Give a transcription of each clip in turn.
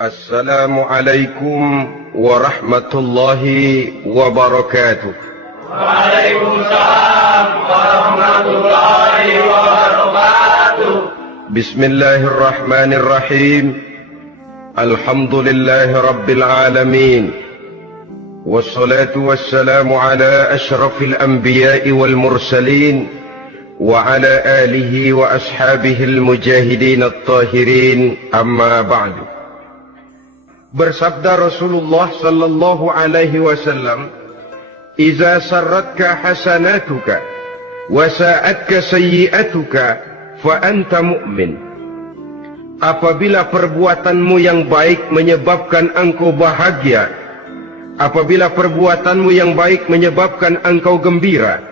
Assalamualaikum warahmatullahi wabarakatuh. Waalaikumsalam warahmatullahi wabarakatuh. Bismillahirrahmanirrahim. Alhamdulillahi rabbil alamin. Wassalatu wassalamu ala ashrafil anbiya'i wal mursalin wa ala alihi wa ashabihil mujahidin at-tahirin, amma ba'du. Bersabda Rasulullah sallallahu alaihi wasallam, "Iza sarratka hasanatuka wa sa'atka sayyi'atuka fa anta mu'min." Apabila perbuatanmu yang baik menyebabkan engkau bahagia, apabila perbuatanmu yang baik menyebabkan engkau gembira,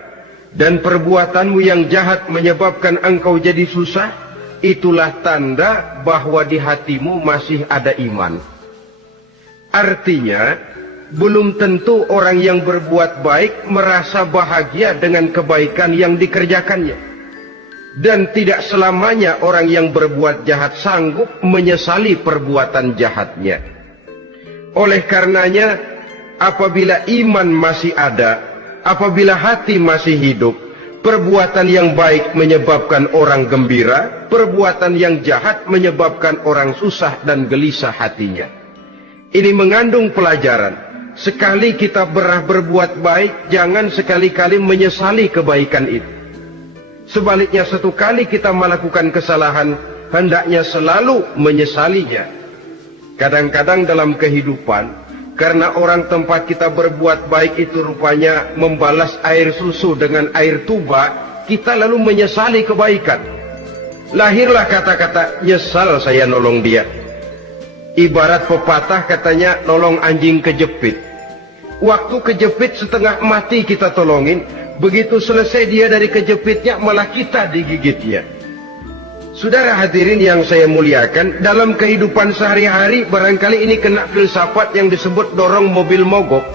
dan perbuatanmu yang jahat menyebabkan engkau jadi susah, itulah tanda bahwa di hatimu masih ada iman. Artinya, belum tentu orang yang berbuat baik merasa bahagia dengan kebaikan yang dikerjakannya. Dan tidak selamanya orang yang berbuat jahat sanggup menyesali perbuatan jahatnya. Oleh karenanya, apabila iman masih ada, apabila hati masih hidup, perbuatan yang baik menyebabkan orang gembira, perbuatan yang jahat menyebabkan orang susah dan gelisah hatinya. Ini mengandung pelajaran. Sekali kita berbuat baik, jangan sekali-kali menyesali kebaikan itu. Sebaliknya, satu kali kita melakukan kesalahan, hendaknya selalu menyesalinya. Kadang-kadang dalam kehidupan, karena orang tempat kita berbuat baik itu rupanya membalas air susu dengan air tuba, kita lalu menyesali kebaikan. Lahirlah kata-kata, "Nyesal saya nolong dia." Ibarat pepatah katanya, nolong anjing kejepit. Waktu kejepit setengah mati kita tolongin, begitu selesai dia dari kejepitnya malah kita digigitnya. Saudara hadirin yang saya muliakan, dalam kehidupan sehari-hari barangkali ini kena filsafat yang disebut dorong mobil mogok.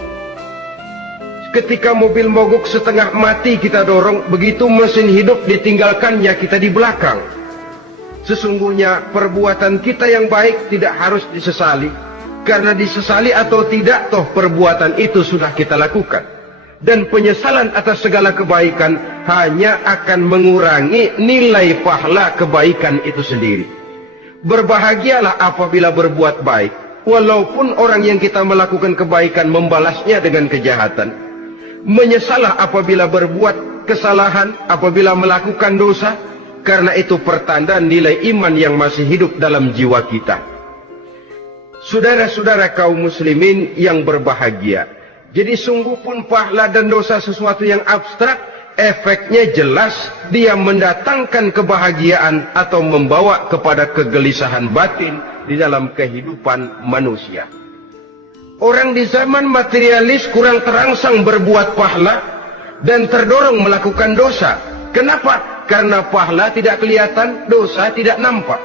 Ketika mobil mogok setengah mati kita dorong, begitu mesin hidup ditinggalkannya kita di belakang. Sesungguhnya perbuatan kita yang baik tidak harus disesali, karena disesali atau tidak, toh perbuatan itu sudah kita lakukan. Dan penyesalan atas segala kebaikan hanya akan mengurangi nilai pahala kebaikan itu sendiri. Berbahagialah apabila berbuat baik, walaupun orang yang kita melakukan kebaikan membalasnya dengan kejahatan. Menyesalah apabila berbuat kesalahan, apabila melakukan dosa, karena itu pertanda nilai iman yang masih hidup dalam jiwa kita. Saudara-saudara kaum muslimin yang berbahagia, jadi sungguh pun pahala dan dosa sesuatu yang abstrak, efeknya jelas dia mendatangkan kebahagiaan atau membawa kepada kegelisahan batin di dalam kehidupan manusia. Orang di zaman materialis kurang terangsang berbuat pahala dan terdorong melakukan dosa. Kenapa? Karena pahala tidak kelihatan, dosa tidak nampak.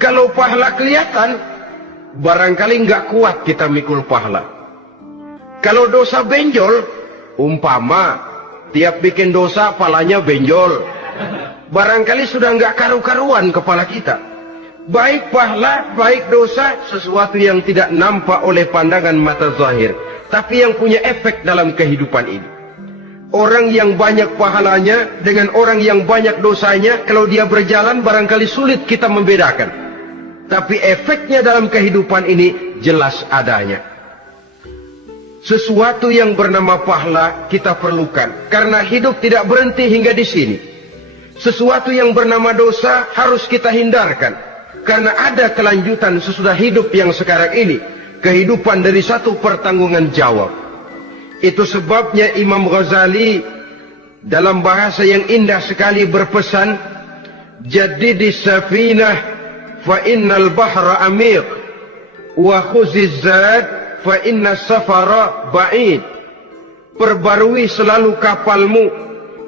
Kalau pahala kelihatan, barangkali nggak kuat kita mikul pahala. Kalau dosa benjol, umpama tiap bikin dosa palanya benjol, barangkali sudah nggak karu-karuan kepala kita. Baik pahala, baik dosa, sesuatu yang tidak nampak oleh pandangan mata zahir, tapi yang punya efek dalam kehidupan ini. Orang yang banyak pahalanya dengan orang yang banyak dosanya, kalau dia berjalan barangkali sulit kita membedakan. Tapi efeknya dalam kehidupan ini jelas adanya. Sesuatu yang bernama pahala kita perlukan, karena hidup tidak berhenti hingga di sini. Sesuatu yang bernama dosa harus kita hindarkan, karena ada kelanjutan sesudah hidup yang sekarang ini. Kehidupan dari satu pertanggungan jawab. Itu sebabnya Imam Ghazali dalam bahasa yang indah sekali berpesan, "Jadidis safinah fa innal bahra amiq wa khuziz zad fa innas safara ba'id." Perbarui selalu kapalmu,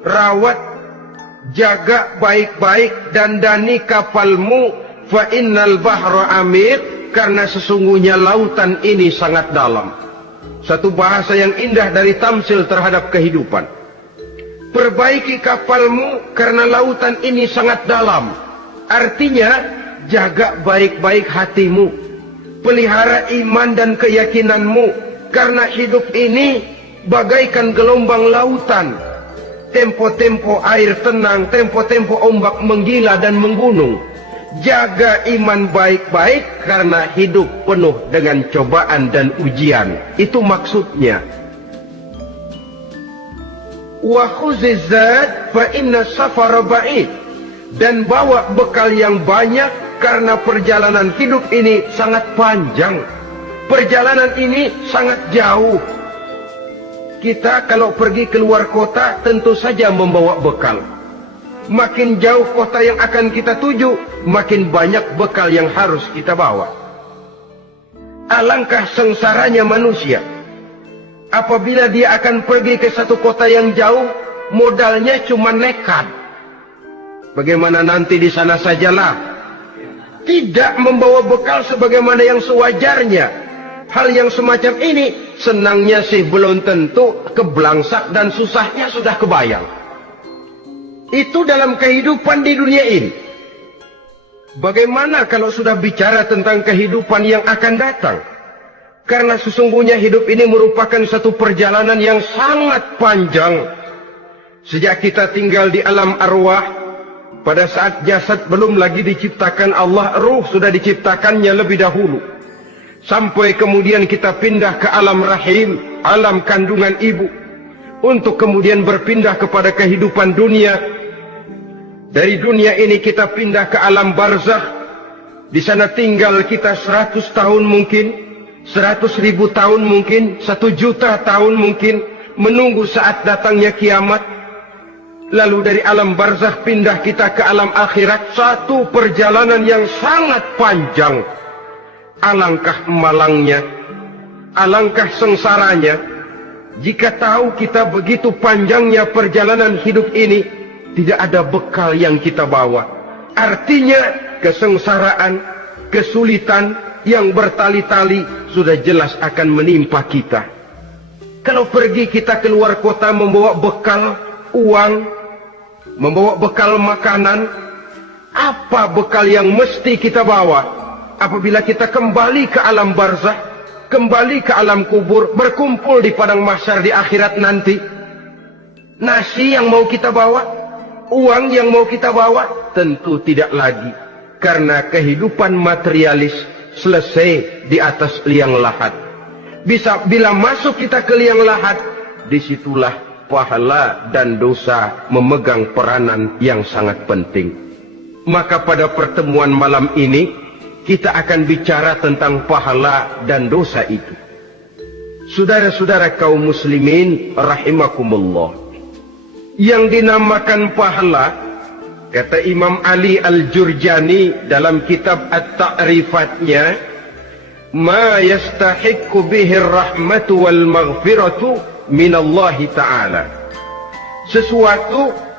rawat, jaga baik-baik, dandani kapalmu, fa innal bahra amiq, karena sesungguhnya lautan ini sangat dalam. Satu bahasa yang indah dari tamsil terhadap kehidupan. Perbaiki kapalmu karena lautan ini sangat dalam. Artinya, jaga baik-baik hatimu. Pelihara iman dan keyakinanmu, karena hidup ini bagaikan gelombang lautan. Tempo-tempo air tenang, tempo-tempo ombak menggila dan menggunung. Jaga iman baik-baik karena hidup penuh dengan cobaan dan ujian. Itu maksudnya. Wa khuzizat fa inna safara ba'id. Dan bawa bekal yang banyak karena perjalanan hidup ini sangat panjang. Perjalanan ini sangat jauh. Kita kalau pergi keluar kota tentu saja membawa bekal. Makin jauh kota yang akan kita tuju, makin banyak bekal yang harus kita bawa. Alangkah sengsaranya manusia apabila dia akan pergi ke satu kota yang jauh, modalnya cuma nekat. Bagaimana nanti di sana sajalah. Tidak membawa bekal sebagaimana yang sewajarnya. Hal yang semacam ini senangnya sih belum tentu, keblangsak dan susahnya sudah kebayang. Itu dalam kehidupan di dunia ini. Bagaimana kalau sudah bicara tentang kehidupan yang akan datang? Karena sesungguhnya hidup ini merupakan satu perjalanan yang sangat panjang. Sejak kita tinggal di alam arwah, pada saat jasad belum lagi diciptakan Allah, ruh sudah diciptakannya lebih dahulu. Sampai kemudian kita pindah ke alam rahim, alam kandungan ibu. Untuk kemudian berpindah kepada kehidupan dunia. Dari dunia ini kita pindah ke alam barzakh. Di sana tinggal kita 100 tahun mungkin, 100.000 tahun mungkin, 1 juta tahun mungkin, menunggu saat datangnya kiamat. Lalu dari alam barzakh pindah kita ke alam akhirat, satu perjalanan yang sangat panjang. Alangkah malangnya, alangkah sengsaranya, jika tahu kita begitu panjangnya perjalanan hidup ini, tidak ada bekal yang kita bawa. Artinya kesengsaraan, kesulitan yang bertali-tali sudah jelas akan menimpa kita. Kalau pergi kita keluar kota membawa bekal uang, membawa bekal makanan, apa bekal yang mesti kita bawa? Apabila kita kembali ke alam barzakh, kembali ke alam kubur, berkumpul di padang mahsyar di akhirat nanti, nasi yang mau kita bawa, uang yang mau kita bawa, tentu tidak lagi. Karena kehidupan materialis selesai di atas liang lahat. Bila masuk kita ke liang lahat, disitulah pahala dan dosa memegang peranan yang sangat penting. Maka pada pertemuan malam ini, kita akan bicara tentang pahala dan dosa itu. Saudara-saudara kaum muslimin rahimakumullah, yang dinamakan pahala, kata Imam Ali Al-Jurjani dalam kitab At-Ta'rifatnya, ma yastahiqqu bihi ar-rahmatu wal maghfiratu minallahi ta'ala. Sesuatu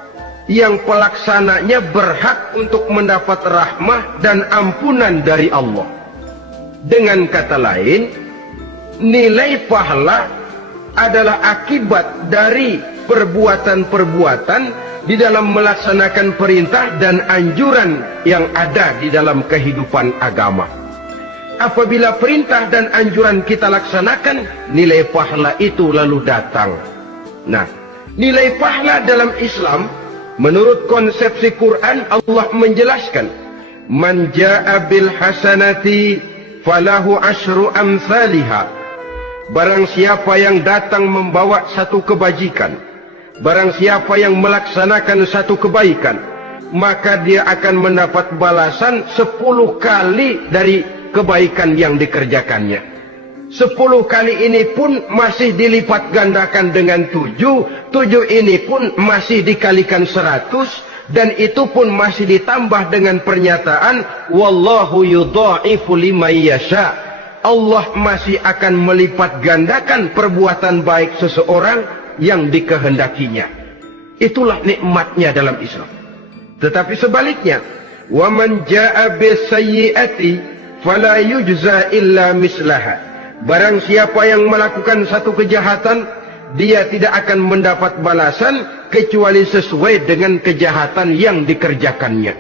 yang pelaksananya berhak untuk mendapat rahmah dan ampunan dari Allah. Dengan kata lain, nilai pahala adalah akibat dari perbuatan-perbuatan di dalam melaksanakan perintah dan anjuran yang ada di dalam kehidupan agama. Apabila perintah dan anjuran kita laksanakan, nilai pahala itu lalu datang. Nah, nilai pahala dalam Islam, menurut konsepsi Quran, Allah menjelaskan, man jaa bil hasanati falahu asyru amsalihha. Barang siapa yang datang membawa satu kebajikan, barang siapa yang melaksanakan satu kebaikan, maka dia akan mendapat balasan 10 kali dari kebaikan yang dikerjakannya. 10 kali ini pun masih dilipat gandakan dengan 7 ini pun masih dikalikan 100, dan itu pun masih ditambah dengan pernyataan wallahu yudha'ifu liman yasha. Allah masih akan melipat gandakan perbuatan baik seseorang yang dikehendakinya. Itulah nikmatnya dalam Islam. Tetapi sebaliknya, wa man jaa'a bisayyi'ati fala yujza illa mislaha. Barang siapa yang melakukan satu kejahatan, dia tidak akan mendapat balasan kecuali sesuai dengan kejahatan yang dikerjakannya.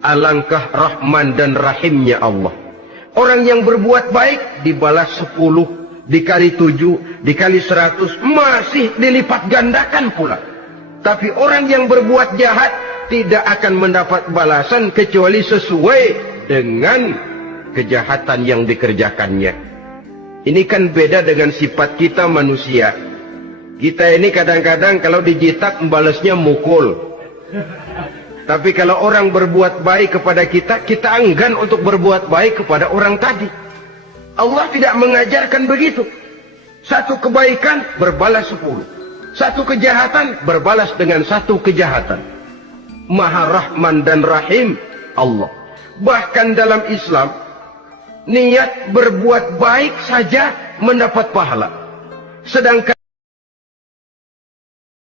Alangkah rahman dan rahimnya Allah. Orang yang berbuat baik dibalas 10, dikali 7, dikali 100, masih dilipat gandakan pula. Tapi orang yang berbuat jahat tidak akan mendapat balasan kecuali sesuai dengan kejahatan yang dikerjakannya. Ini kan beda dengan sifat kita manusia. Kita ini kadang-kadang kalau dijitak membalasnya mukul. Tapi kalau orang berbuat baik kepada kita, kita enggan untuk berbuat baik kepada orang tadi. Allah tidak mengajarkan begitu. Satu kebaikan berbalas 10. Satu kejahatan berbalas dengan satu kejahatan. Maha Rahman dan Rahim Allah. Bahkan dalam Islam, niat berbuat baik saja mendapat pahala. Sedangkan